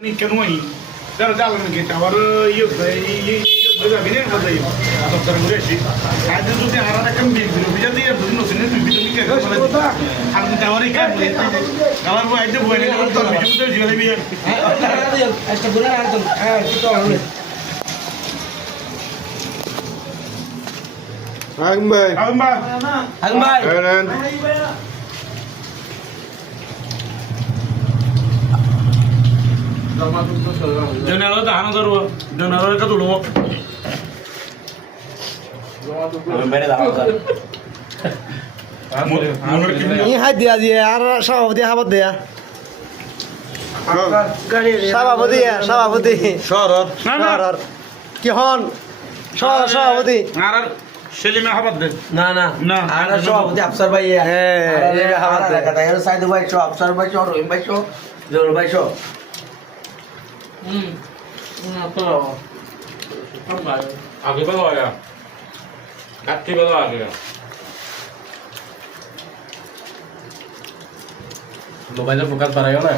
কেন যারা জ্বালানি খেতে আবার যাবি না কথা দপ্তরে ঘুরে আসি আজ যদি হারা একটা বিল অভিযান দিয়ে দুদিন নতুন তুই বিল নিকে আমি যাওয়ারই কাজ আমার বই আইতে বই নিয়ে তোর বিজুতে জিলে বিয়ে একটা বুলা একদম হ্যাঁ কি হবে Anh mày. কারণ বা হাল ভাই Lên. জনালো তো হানা ধরবো জনালো কা তুলবো ই হাত দিয়া দিয়ে আর সভাপতি হাবত দেয়া সভাপতি Sörör. না না সরর কি হন সভাপতি আর সেলিমে হাবাদ দে না না না। আর সভাপতি আফসার ভাই হ্যাঁ, হাওয়া দেখা তাই সাইদ ভাই শো আফসার ভাই শো রহিম ভাই শো জরুল ভাই শো आगे बढ़ो आया काटी बढ़ो आगे मोबाइल फोकस पर आयो ना